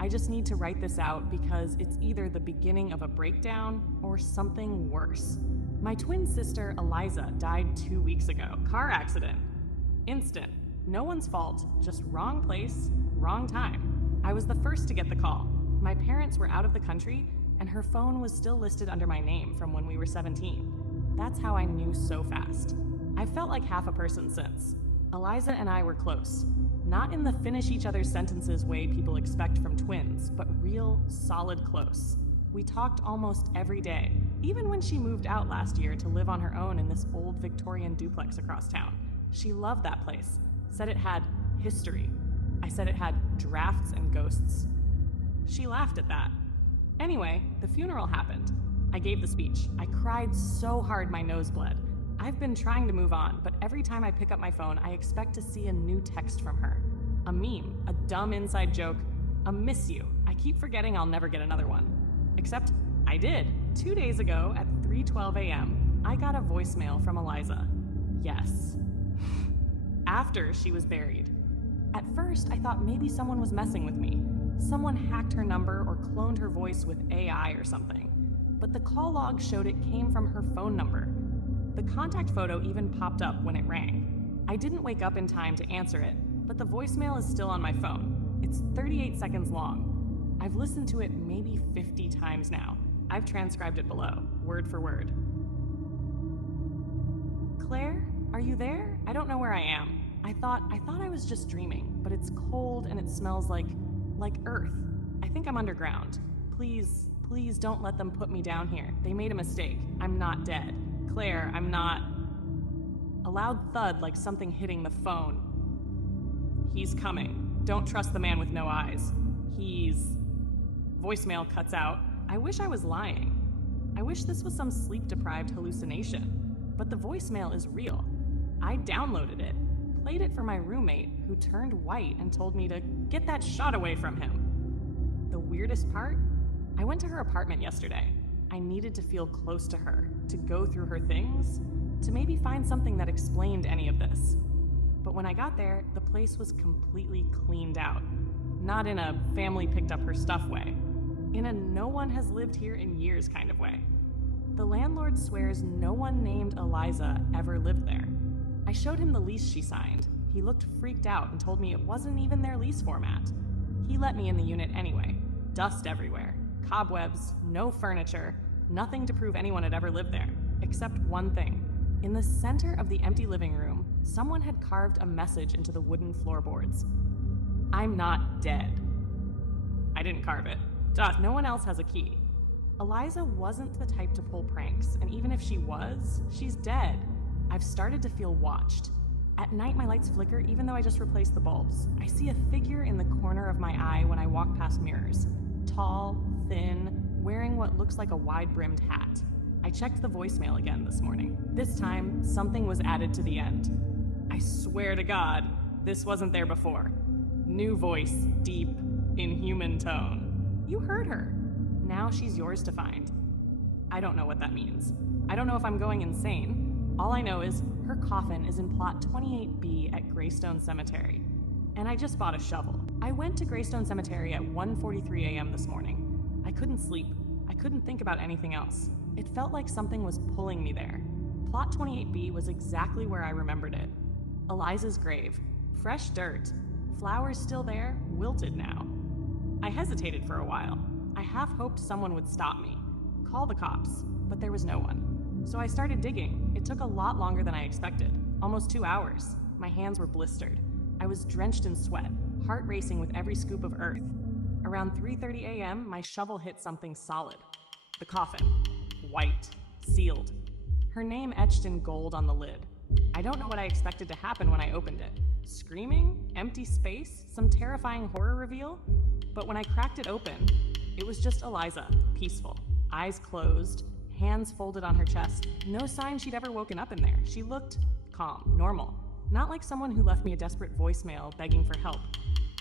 I just need to write this out because it's either the beginning of a breakdown or something worse. My twin sister, Eliza, died 2 weeks ago. Car accident. Instant. No one's fault, just wrong place, wrong time. I was the first to get the call. My parents were out of the country, and her phone was still listed under my name from when we were 17. That's how I knew so fast. I've felt like half a person since. Eliza and I were close. Not in the finish each other's sentences way people expect from twins, but real, solid close. We talked almost every day, even when she moved out last year to live on her own in this old Victorian duplex across town. She loved that place, said it had history. I said it had drafts and ghosts. She laughed at that. Anyway, the funeral happened. I gave the speech. I cried so hard my nose bled. I've been trying to move on, but every time I pick up my phone, I expect to see a new text from her. A meme, a dumb inside joke, a miss you. I keep forgetting I'll never get another one. Except I did. 2 days ago at 3:12 a.m., I got a voicemail from Eliza. Yes. After she was buried. At first, I thought maybe someone was messing with me. Someone hacked her number or cloned her voice with AI or something. But the call log showed it came from her phone number. The contact photo even popped up when it rang. I didn't wake up in time to answer it, but the voicemail is still on my phone. It's 38 seconds long. I've listened to it maybe 50 times now. I've transcribed it below, word for word. Claire, are you there? I don't know where I am. I thought I was just dreaming, but it's cold and it smells like earth. I think I'm underground. Please don't let them put me down here. They made a mistake. I'm not dead. Claire, I'm not. A loud thud like something hitting the phone. He's coming. Don't trust the man with no eyes. Voicemail cuts out. I wish I was lying. I wish this was some sleep-deprived hallucination. But the voicemail is real. I downloaded it, played it for my roommate, who turned white and told me to get that shot away from him. The weirdest part? I went to her apartment yesterday. I needed to feel close to her, to go through her things, to maybe find something that explained any of this. But when I got there, the place was completely cleaned out. Not in a family picked up her stuff way. In a no one has lived here in years kind of way. The landlord swears no one named Eliza ever lived there. I showed him the lease she signed. He looked freaked out and told me it wasn't even their lease format. He let me in the unit anyway. Dust everywhere. Cobwebs, no furniture, nothing to prove anyone had ever lived there, except one thing. In the center of the empty living room, someone had carved a message into the wooden floorboards. I'm not dead. I didn't carve it. Duh, no one else has a key. Eliza wasn't the type to pull pranks, and even if she was, she's dead. I've started to feel watched. At night, my lights flicker even though I just replaced the bulbs. I see a figure in the corner of my eye when I walk past mirrors. Tall, thin, wearing what looks like a wide-brimmed hat. I checked the voicemail again this morning. This time, something was added to the end. I swear to God, this wasn't there before. New voice, deep, inhuman tone. You heard her. Now she's yours to find. I don't know what that means. I don't know if I'm going insane. All I know is her coffin is in plot 28B at Greystone Cemetery. And I just bought a shovel. I went to Greystone Cemetery at 1:43 a.m. this morning. I couldn't sleep. I couldn't think about anything else. It felt like something was pulling me there. Plot 28B was exactly where I remembered it. Eliza's grave. Fresh dirt. Flowers still there, wilted now. I hesitated for a while. I half hoped someone would stop me. Call the cops, but there was no one. So I started digging. It took a lot longer than I expected. Almost 2 hours. My hands were blistered. I was drenched in sweat, heart racing with every scoop of earth. Around 3:30 a.m., my shovel hit something solid. The coffin. White. Sealed. Her name etched in gold on the lid. I don't know what I expected to happen when I opened it. Screaming? Empty space? Some terrifying horror reveal? But when I cracked it open, it was just Eliza, peaceful. Eyes closed, hands folded on her chest. No sign she'd ever woken up in there. She looked calm, normal. Not like someone who left me a desperate voicemail begging for help.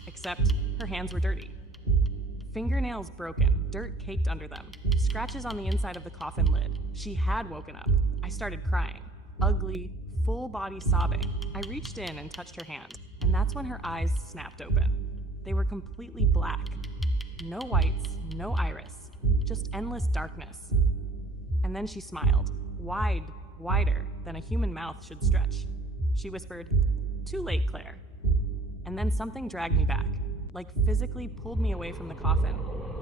Except her hands were dirty. Fingernails broken, dirt caked under them. Scratches on the inside of the coffin lid. She had woken up. I started crying. Ugly, full body sobbing. I reached in and touched her hand, and that's when her eyes snapped open. They were completely black. No whites, no iris, just endless darkness. And then she smiled, wider than a human mouth should stretch. She whispered, "Too late, Claire." And then something dragged me back, like physically pulled me away from the coffin,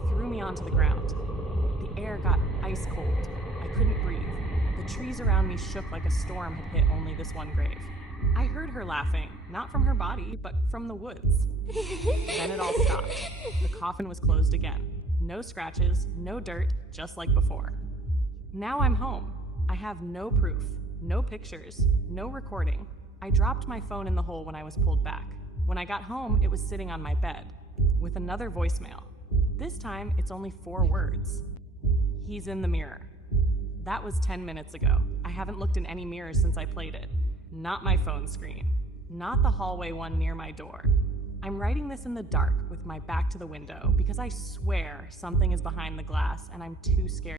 threw me onto the ground. The air got ice cold. I couldn't breathe. The trees around me shook like a storm had hit only this one grave. I heard her laughing, not from her body, but from the woods. Then it all stopped. The coffin was closed again. No scratches, no dirt, just like before. Now I'm home. I have no proof, no pictures, no recording. I dropped my phone in the hole when I was pulled back. When I got home, it was sitting on my bed, with another voicemail. This time, it's only 4 words. "He's in the mirror." That was 10 minutes ago. I haven't looked in any mirrors since I played it. Not my phone screen. Not the hallway one near my door. I'm writing this in the dark with my back to the window because I swear something is behind the glass and I'm too scared